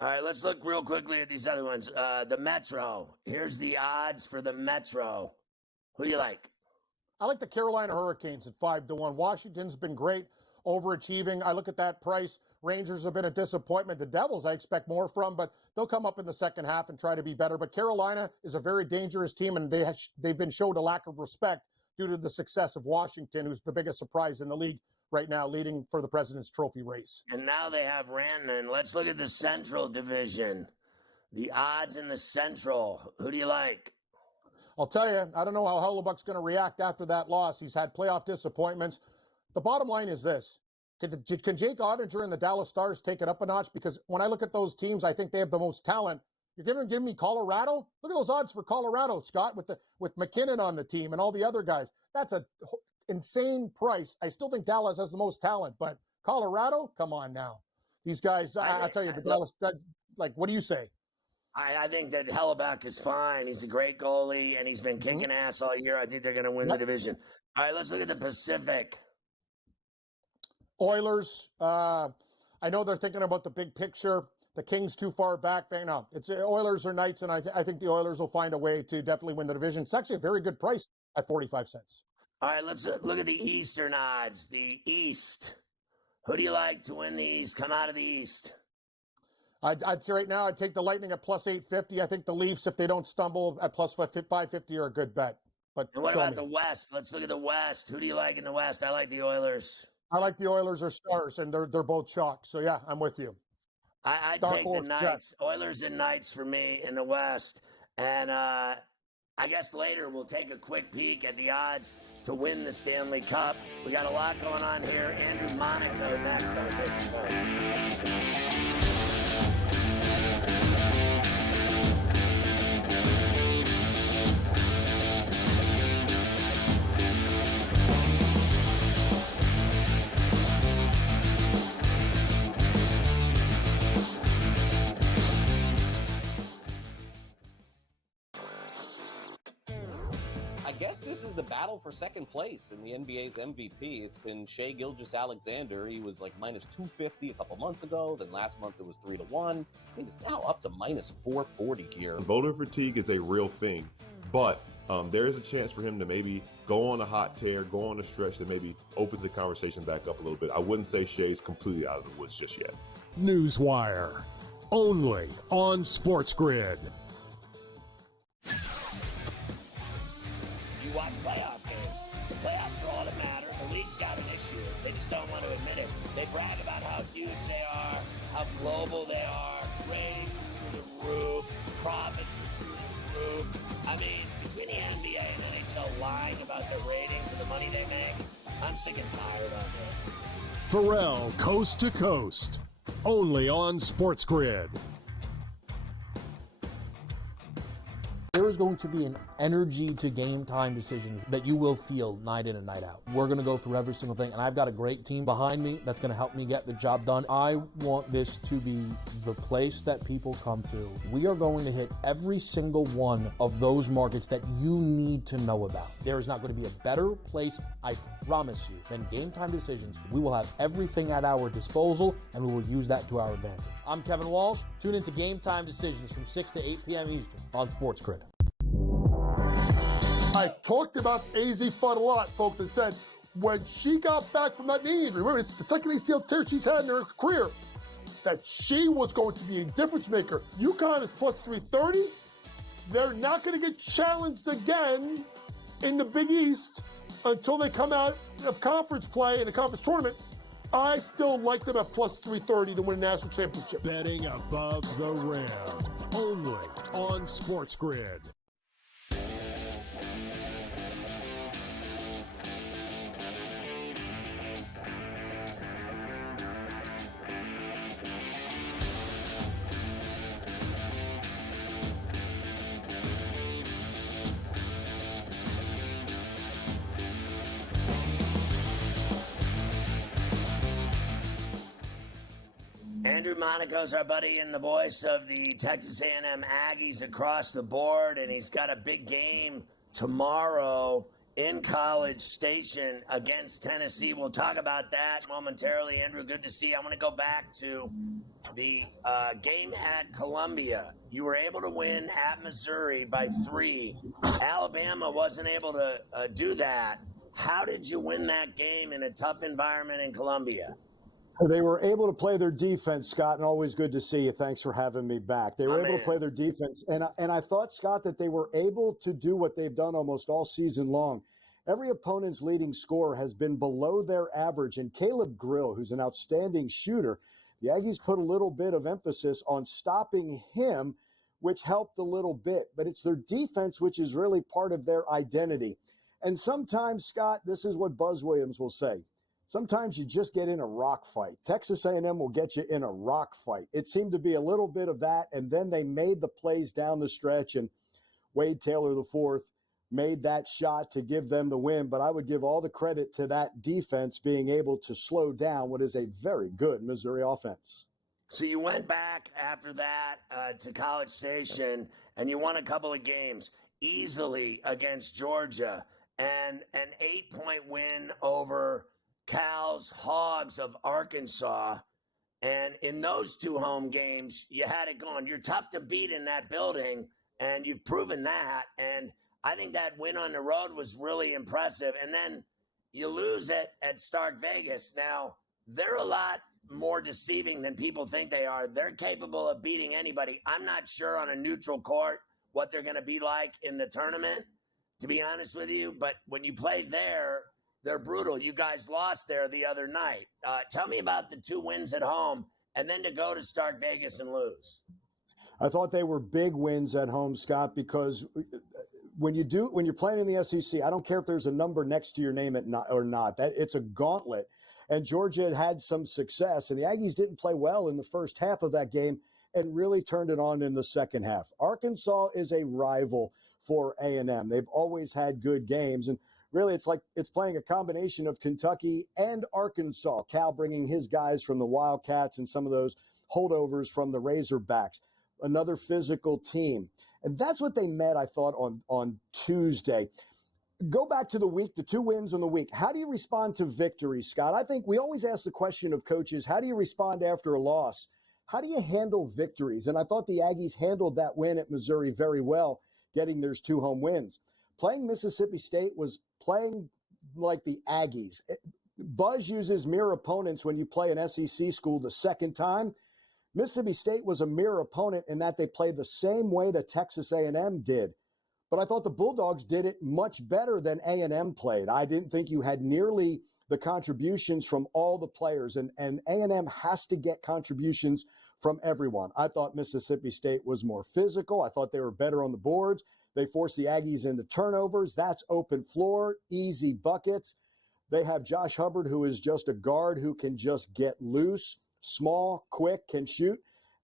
All right, let's look real quickly at these other ones. The Metro. Here's the odds for the Metro. Who do you like? I like the Carolina Hurricanes at 5-1. Washington's been great, overachieving. I look at that price. Rangers have been a disappointment. The Devils, I expect more from, but they'll come up in the second half and try to be better. But Carolina is a very dangerous team, and they've been showed a lack of respect due to the success of Washington, who's the biggest surprise in the league right now, leading for the President's Trophy race. And now they have Rantanen. Let's look at the Central Division. The odds in the Central. Who do you like? I'll tell you, I don't know how Hellebuck's going to react after that loss. He's had playoff disappointments. The bottom line is this. Can Jake Ottinger and the Dallas Stars take it up a notch? Because when I look at those teams, I think they have the most talent. You're giving me Colorado? Look at those odds for Colorado, Scott, with McKinnon on the team and all the other guys. That's an insane price. I still think Dallas has the most talent, but Colorado, come on now. These guys, I tell you, the Dallas, what do you say? I think that Hellebuck is fine. He's a great goalie, and he's been kicking ass all year. I think they're going to win the division. All right, let's look at the Pacific. Oilers, I know they're thinking about the big picture. The Kings too far back. No, it's Oilers or Knights, and I think the Oilers will find a way to definitely win the division. It's actually a very good price at 45 cents. All right, let's look at the Eastern odds. The East. Who do you like to win the East? Come out of the East. I'd say right now I'd take the Lightning at plus 850. I think the Leafs, if they don't stumble, at plus 550 are a good bet. But and what about the West? Let's look at the West. Who do you like in the West? I like the Oilers. I like the Oilers or Stars, and they're both chalk. So, yeah, I'm with you. I'd take the Knights. Yeah. Oilers and Knights for me in the West. And I guess later we'll take a quick peek at the odds to win the Stanley Cup. We got a lot going on here. Andrew Monaco next on Face to Face. guess this is the battle for second place in the NBA's MVP. It's been Shai Gilgeous-Alexander. He was like minus 250 a couple months ago. Then last month it was 3-1. I think it's now up to minus 440 here. Voter fatigue is a real thing, but there is a chance for him to maybe go on a hot tear, go on a stretch that maybe opens the conversation back up a little bit. I wouldn't say Shai's completely out of the woods just yet. Newswire, only on SportsGrid. You watch playoff games. The playoffs are all that matter. The league's got an issue. They just don't want to admit it. They brag about how huge they are, how global they are, ratings are through the roof, profits are through the roof. I mean, between the NBA and NHL lying about their ratings and the money they make, I'm sick and tired of it. Ferrall, coast to coast, only on SportsGrid. There is going to be an energy to game time decisions that you will feel night in and night out. We're going to go through every single thing, and I've got a great team behind me that's going to help me get the job done. I want this to be the place that people come to. We are going to hit every single one of those markets that you need to know about. There is not going to be a better place, I promise you, than Game Time Decisions. We will have everything at our disposal, and we will use that to our advantage. I'm Kevin Walsh. Tune into Game Time Decisions from 6 to 8 p.m. Eastern on SportsGrid. I talked about AZ Fudd a lot, folks, and said when she got back from that knee injury, remember, it's the second ACL tear she's had in her career, that she was going to be a difference maker. UConn is plus 330. They're not going to get challenged again in the Big East until they come out of conference play in the conference tournament. I still like them at plus 330 to win a national championship. Betting above the rim, only on SportsGrid. Andrew Monaco's our buddy and the voice of the Texas A&M Aggies across the board, and he's got a big game tomorrow in College Station against Tennessee. We'll talk about that momentarily. Andrew, good to see you. I want to go back to the game at Columbia. You were able to win at Missouri by 3. Alabama wasn't able to do that. How did you win that game in a tough environment in Columbia? They were able to play their defense, Scott, and always good to see you. Thanks for having me back. They were able to play their defense, and I thought, Scott, that they were able to do what they've done almost all season long. Every opponent's leading scorer has been below their average, and Caleb Grill, who's an outstanding shooter, the Aggies put a little bit of emphasis on stopping him, which helped a little bit, but it's their defense which is really part of their identity. And sometimes, Scott, this is what Buzz Williams will say. Sometimes you just get in a rock fight. Texas A&M will get you in a rock fight. It seemed to be a little bit of that, and then they made the plays down the stretch, and Wade Taylor IV made that shot to give them the win. But I would give all the credit to that defense being able to slow down what is a very good Missouri offense. So you went back after that to College Station, and you won a couple of games easily against Georgia, and an 8-point win over Cal's Hogs of Arkansas. And in those 2 home games, you had it going. You're tough to beat in that building, and you've proven that. And I think that win on the road was really impressive. And then you lose it at Stark Vegas. Now, they're a lot more deceiving than people think they are. They're capable of beating anybody. I'm not sure on a neutral court what they're going to be like in the tournament, to be honest with you. But when you play there, they're brutal. You guys lost there the other night. Tell me about the 2 wins at home and then to go to Stark Vegas and lose. I thought they were big wins at home, Scott, because when you're playing in the SEC, I don't care if there's a number next to your name or not. That it's a gauntlet. And Georgia had some success, and the Aggies didn't play well in the first half of that game and really turned it on in the second half. Arkansas is a rival for A&M. They've always had good games, and really, it's like it's playing a combination of Kentucky and Arkansas. Cal bringing his guys from the Wildcats and some of those holdovers from the Razorbacks. Another physical team. And that's what they met, I thought, on Tuesday. Go back to the week, the 2 wins on the week. How do you respond to victory, Scott? I think we always ask the question of coaches, how do you respond after a loss? How do you handle victories? And I thought the Aggies handled that win at Missouri very well, getting those 2 home wins. Playing Mississippi State was playing like the Aggies. Buzz uses mirror opponents when you play an SEC school the second time. Mississippi State was a mirror opponent in that they played the same way that Texas A&M did. But I thought the Bulldogs did it much better than A&M played. I didn't think you had nearly the contributions from all the players, and A&M has to get contributions from everyone. I thought Mississippi State was more physical. I thought they were better on the boards. They forced the Aggies into turnovers. That's open floor, easy buckets. They have Josh Hubbard, who is just a guard who can just get loose, small, quick, can shoot.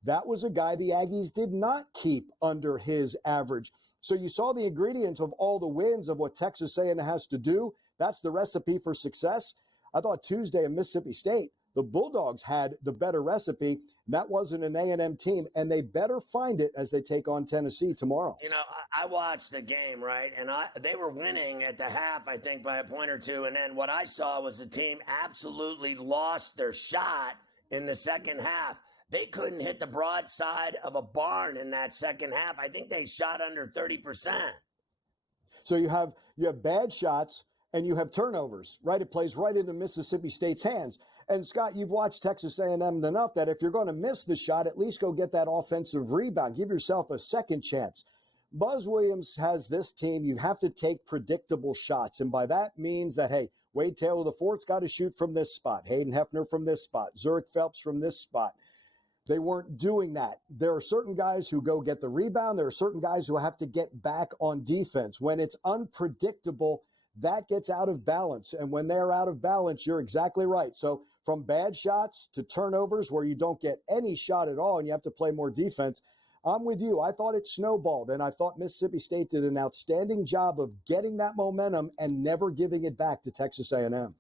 That was a guy the Aggies did not keep under his average. So you saw the ingredients of all the wins of what Texas A&M has to do. That's the recipe for success. I thought Tuesday in Mississippi State, the Bulldogs had the better recipe. That wasn't an A&M team, and they better find it as they take on Tennessee tomorrow. You know, I watched the game, right, and they were winning at the half, I think, by a point or two, and then what I saw was the team absolutely lost their shot in the second half. They couldn't hit the broadside of a barn in that second half. I think they shot under 30%. So you have bad shots and you have turnovers, right? It plays right into Mississippi State's hands. And Scott, you've watched Texas A&M enough that if you're going to miss the shot, at least go get that offensive rebound. Give yourself a second chance. Buzz Williams has this team. You have to take predictable shots. And by that means that, hey, Wade Taylor IV's got to shoot from this spot. Hayden Hefner from this spot. Zurich Phelps from this spot. They weren't doing that. There are certain guys who go get the rebound. There are certain guys who have to get back on defense. When it's unpredictable, that gets out of balance. And when they're out of balance, you're exactly right. So from bad shots to turnovers where you don't get any shot at all and you have to play more defense, I'm with you. I thought it snowballed, and I thought Mississippi State did an outstanding job of getting that momentum and never giving it back to Texas A&M.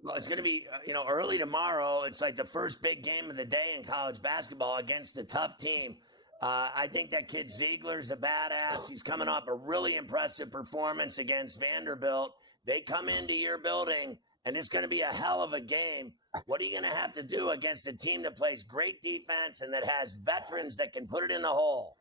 Well, it's going to be, early tomorrow. It's like the first big game of the day in college basketball against a tough team. I think that kid Ziegler's a badass. He's coming off a really impressive performance against Vanderbilt. They come into your building, and it's going to be a hell of a game. What are you going to have to do against a team that plays great defense and that has veterans that can put it in the hole?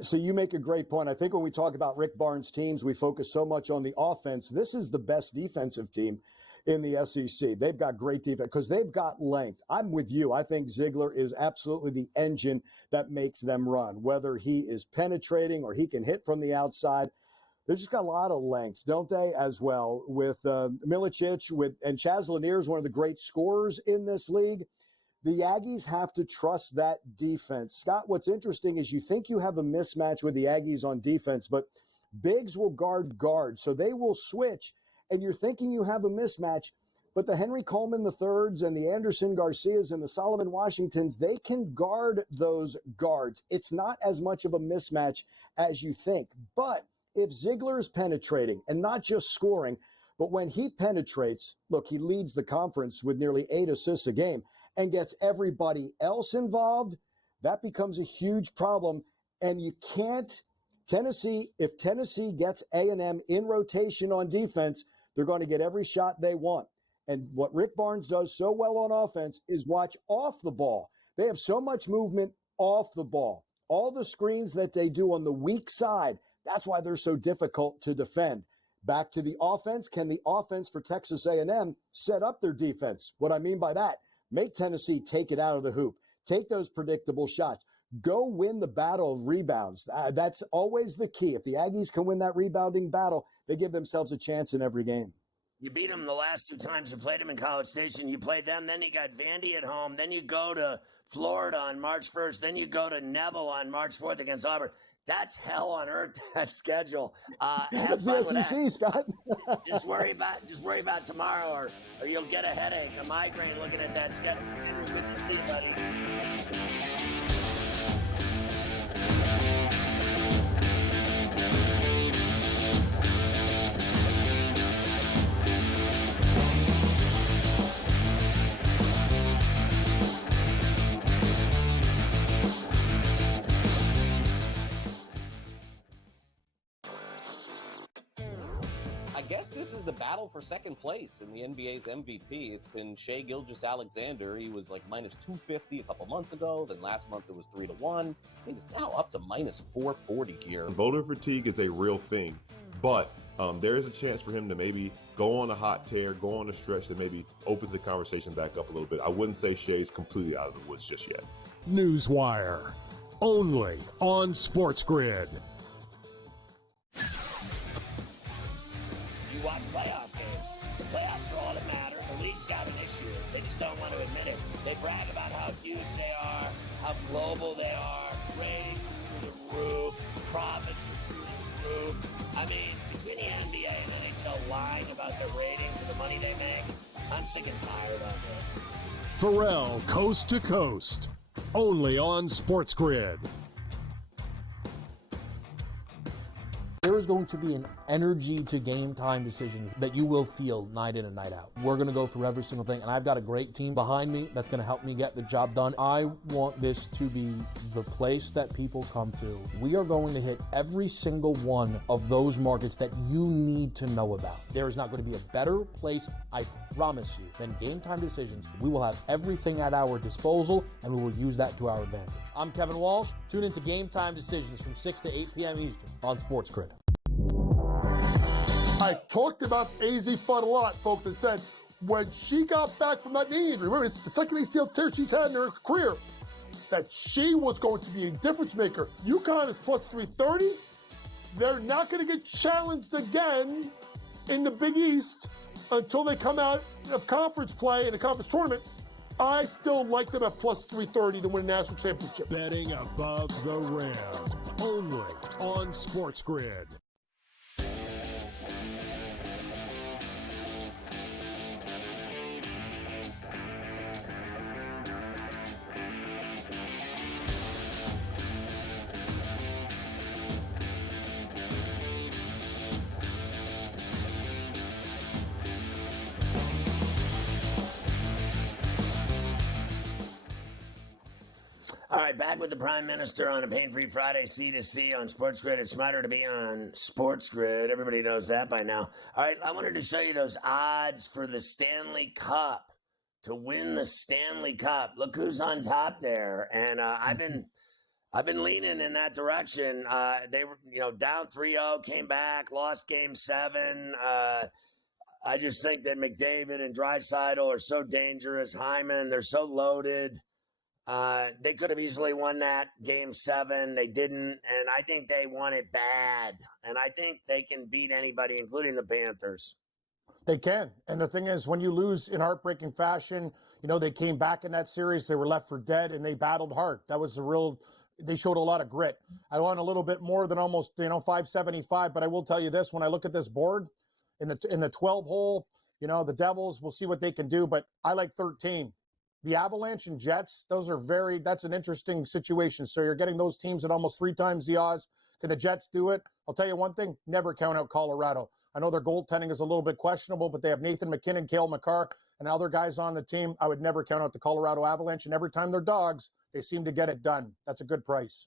So you make a great point. I think when we talk about Rick Barnes' teams, we focus so much on the offense. This is the best defensive team in the SEC. They've got great defense because they've got length. I'm with you. I think Ziegler is absolutely the engine that makes them run, whether he is penetrating or he can hit from the outside. They've just got a lot of lengths, don't they, as well, with Milicic, and Chaz Lanier is one of the great scorers in this league. The Aggies have to trust that defense. Scott, what's interesting is you think you have a mismatch with the Aggies on defense, but bigs will guard guards, so they will switch. And you're thinking you have a mismatch, but the Henry Coleman IIIs and the Anderson Garcias and the Solomon Washingtons, they can guard those guards. It's not as much of a mismatch as you think. But if Ziegler is penetrating and not just scoring, but when he penetrates, look, he leads the conference with nearly 8 assists a game and gets everybody else involved, that becomes a huge problem. And you can't, if Tennessee gets A&M in rotation on defense, they're going to get every shot they want. And what Rick Barnes does so well on offense is watch off the ball. They have so much movement off the ball. All the screens that they do on the weak side, that's why they're so difficult to defend. Back to the offense. Can the offense for Texas A&M set up their defense? What I mean by that, make Tennessee take it out of the hoop. Take those predictable shots. Go win the battle of rebounds. That's always the key. If the Aggies can win that rebounding battle, they give themselves a chance in every game. You beat them the last 2 times you played them in College Station. You played them, then you got Vandy at home. Then you go to Florida on March 1st. Then you go to Neville on March 4th against Auburn. That's hell on earth, that schedule. That's the SEC, Scott. Just worry about tomorrow, or you'll get a headache, a migraine looking at that schedule. Good to see you, buddy. I guess this is the battle for second place in the NBA's MVP. It's been Shai Gilgeous-Alexander. He was like minus 250 a couple months ago. Then last month it was 3-1. I think it's now up to minus 440 here. Voter fatigue is a real thing, but there is a chance for him to maybe go on a hot tear, go on a stretch that maybe opens the conversation back up a little bit. I wouldn't say Shai's completely out of the woods just yet. Newswire, only on SportsGrid. You watch playoff games. The playoffs are all that matter. The league's got an issue. They just don't want to admit it. They brag about how huge they are, how global they are, ratings are through the roof, profits are through the roof. I mean, between the NBA and NHL lying about their ratings and the money they make, I'm sick and tired of it. Ferrall, coast to coast, only on SportsGrid. There is going to be an energy to game time decisions that you will feel night in and night out. We're going to go through every single thing, and I've got a great team behind me that's going to help me get the job done. I want this to be the place that people come to. We are going to hit every single one of those markets that you need to know about. There is not going to be a better place, I promise you, than Game Time Decisions. We will have everything at our disposal, and we will use that to our advantage. I'm Kevin Walsh. Tune into Game Time Decisions from 6 to 8 p.m. Eastern on SportsGrid. I talked about AZ Fudd a lot, folks, and said when she got back from that knee injury, remember, it's the second ACL tear she's had in her career, that she was going to be a difference maker. UConn is plus 330. They're not going to get challenged again in the Big East until they come out of conference play in the conference tournament. I still like them at plus 330 to win a national championship. Betting above the rim, only on SportsGrid. All right, back with the Prime Minister on a pain-free Friday, C2C on SportsGrid. It's smarter to be on SportsGrid. Everybody knows that by now. All right, I wanted to show you those odds for the Stanley Cup, to win the Stanley Cup. Look who's on top there. And I've been leaning in that direction. They were, down 3-0, came back, lost Game 7. I just think that McDavid and Draisaitl are so dangerous. Hyman, they're so loaded. They could have easily won that Game 7. They didn't, and I think they won it bad. And I think they can beat anybody, including the Panthers. They can. And the thing is, when you lose in heartbreaking fashion, they came back in that series. They were left for dead, and they battled hard. That was they showed a lot of grit. I want a little bit more than almost, 575, but I will tell you this. When I look at this board, in the 12 hole, the Devils, we'll see what they can do, but I like 13. The Avalanche and Jets, that's an interesting situation. So you're getting those teams at almost 3 times the odds. Can the Jets do it? I'll tell you one thing, never count out Colorado. I know their goaltending is a little bit questionable, but they have Nathan McKinnon, Cale Makar, and other guys on the team. I would never count out the Colorado Avalanche, and every time they're dogs, they seem to get it done. That's a good price.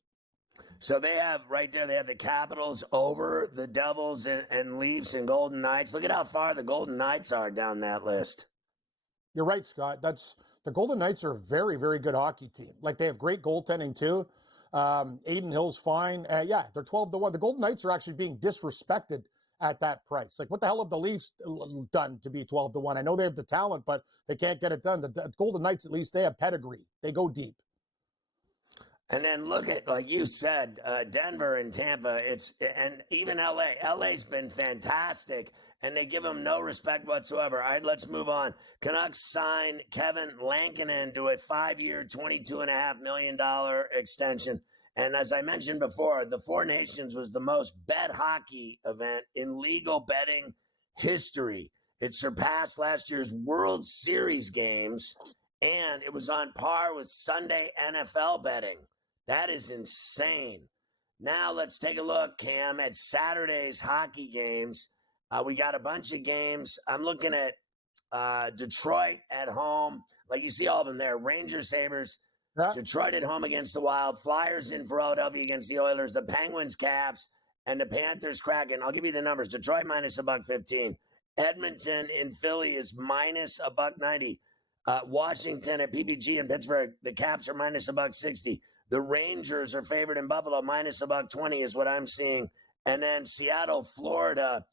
So they have the Capitals over the Devils and Leafs and Golden Knights. Look at how far the Golden Knights are down that list. You're right, Scott. The Golden Knights are a very, very good hockey team. Like, they have great goaltending, too. Aiden Hill's fine. They're 12-1. The Golden Knights are actually being disrespected at that price. Like, what the hell have the Leafs done to be 12-1? I know they have the talent, but they can't get it done. The Golden Knights, at least, they have pedigree. They go deep. And then look at, like you said, Denver and Tampa, and even L.A. L.A.'s been fantastic, and they give them no respect whatsoever. All right, let's move on. Canucks sign Kevin Lankinen to a 5-year, $22.5 million extension. And as I mentioned before, the Four Nations was the most bet hockey event in legal betting history. It surpassed last year's World Series games, and it was on par with Sunday NFL betting. That is insane. Now let's take a look, Cam, at Saturday's hockey games. We got a bunch of games. I'm looking at Detroit at home. Like, you see all of them there. Rangers, Sabres. Yeah. Detroit at home against the Wild. Flyers in Philadelphia against the Oilers. The Penguins, Caps. and the Panthers cracking. I'll give you the numbers. Detroit minus $1.15. Edmonton in Philly is minus $1.90. Washington at PPG in Pittsburgh, the Caps are minus $1.60. The Rangers are favored in Buffalo, minus $1.20 is what I'm seeing. And then Seattle, Florida.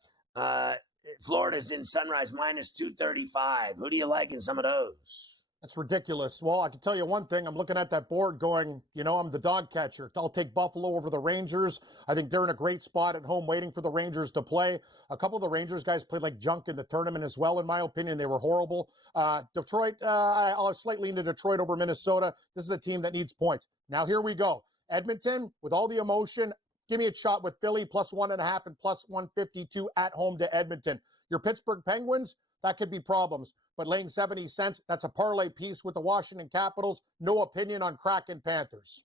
Florida's in Sunrise, minus 235. Who do you like in some of those? That's ridiculous. Well, I can tell you one thing. I'm looking at that board going, I'm the dog catcher. I'll take Buffalo over the Rangers. I think they're in a great spot at home waiting for the Rangers to play. A couple of the Rangers guys played like junk in the tournament as well, in my opinion. They were horrible. Detroit, I'll slightly into Detroit over Minnesota. This is a team that needs points. Now, here we go. Edmonton, with all the emotion, give me a shot with Philly, plus 1.5 and plus 152 at home to Edmonton. Your Pittsburgh Penguins, that could be problems. But laying 70 cents, that's a parlay piece with the Washington Capitals. No opinion on Kraken Panthers.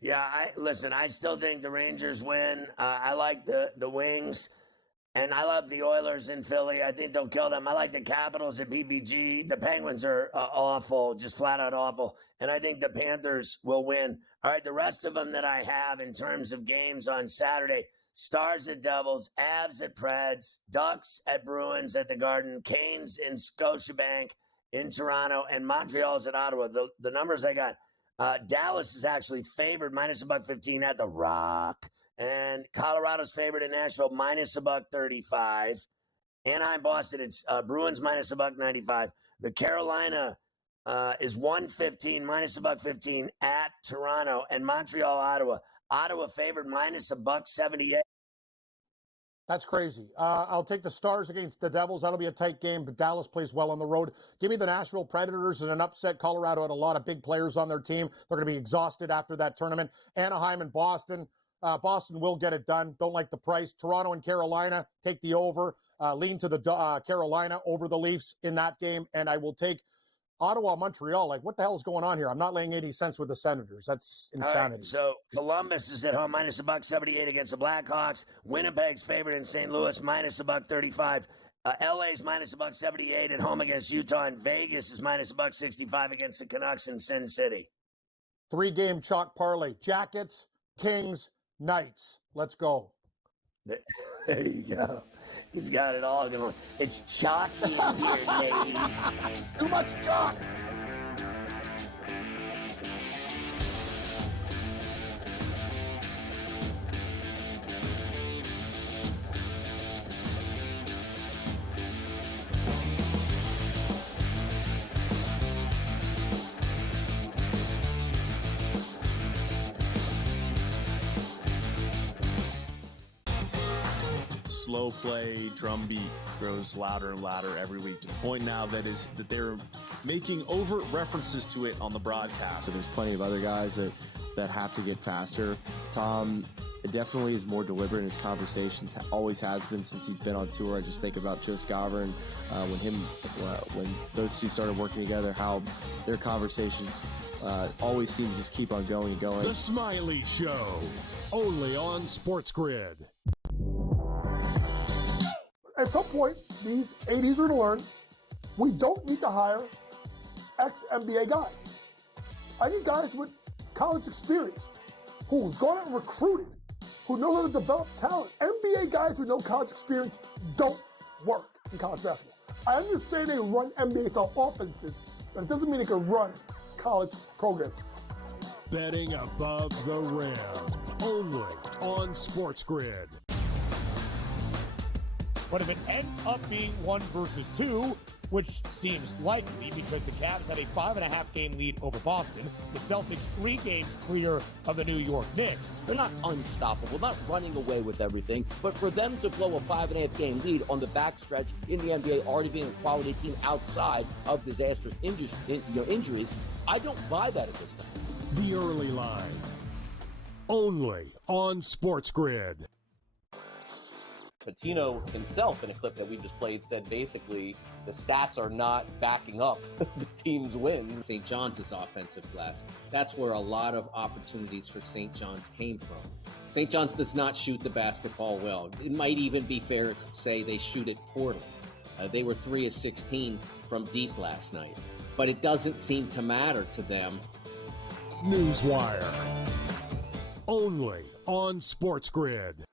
Yeah, I still think the Rangers win. I like the Wings, and I love the Oilers in Philly. I think they'll kill them. I like the Capitals at PPG. The Penguins are awful, just flat out awful. And I think the Panthers will win. All right, the rest of them that I have in terms of games on Saturday, Stars at Devils, Avs at Preds, Ducks at Bruins at the Garden, Canes in Scotiabank in Toronto, and Montreal's at Ottawa. The numbers I got, Dallas is actually favored minus $1.15 at the Rock, and Colorado's favored in Nashville minus $1.35. Anaheim, Boston, it's Bruins minus $1.95. The Carolina is 115 minus $1.15 at Toronto, and Montreal, Ottawa. Ottawa favored minus $1.78. That's crazy. I'll take the Stars against the Devils. That'll be a tight game, but Dallas plays well on the road. Give me the Nashville Predators as an upset. Colorado had a lot of big players on their team. They're going to be exhausted after that tournament. Anaheim and Boston. Boston will get it done. Don't like the price. Toronto and Carolina, take the over. Lean to the Carolina over the Leafs in that game, and I will take Ottawa, Montreal. Like, what the hell is going on here? I'm not laying 80 cents with the Senators. That's insanity. Right, so Columbus is at home minus $1.78 against the Blackhawks. Winnipeg's favored in St. Louis minus $1.35. LA's minus $1.78 at home against Utah, and Vegas is minus $1.65 against the Canucks in Sin City. 3-game chalk parlay: Jackets, Kings, Knights. Let's go. There you go. He's got it all going. It's chalky here, ladies. Too much chalk. Slow play, drum beat grows louder and louder every week, to the point now that they're making overt references to it on the broadcast. So there's plenty of other guys that have to get faster. Tom definitely is more deliberate in his conversations, always has been since he's been on tour. I just think about Joe Scarver and when those two started working together, how their conversations always seem to just keep on going and going. The Smiley Show, only on SportsGrid. At some point, these 80s are going to learn we don't need to hire ex-NBA guys. I need guys with college experience who's gone out and recruited, who know how to develop talent. NBA guys with no college experience don't work in college basketball. I understand they run NBA-style offenses, but it doesn't mean they can run college programs. Betting above the rim, only on SportsGrid. But if it ends up being 1 versus 2, which seems likely because the Cavs have a 5.5 game lead over Boston, the Celtics 3 games clear of the New York Knicks. They're not unstoppable, not running away with everything, but for them to blow a 5.5 game lead on the backstretch in the NBA, already being a quality team outside of disastrous injuries, I don't buy that at this time. The early line, only on SportsGrid. Patino himself, in a clip that we just played, said basically the stats are not backing up the team's wins. St. John's is offensive glass. That's where a lot of opportunities for St. John's came from. St. John's does not shoot the basketball well. It might even be fair to say they shoot it poorly. They were 3 of 16 from deep last night. But it doesn't seem to matter to them. Newswire, only on SportsGrid.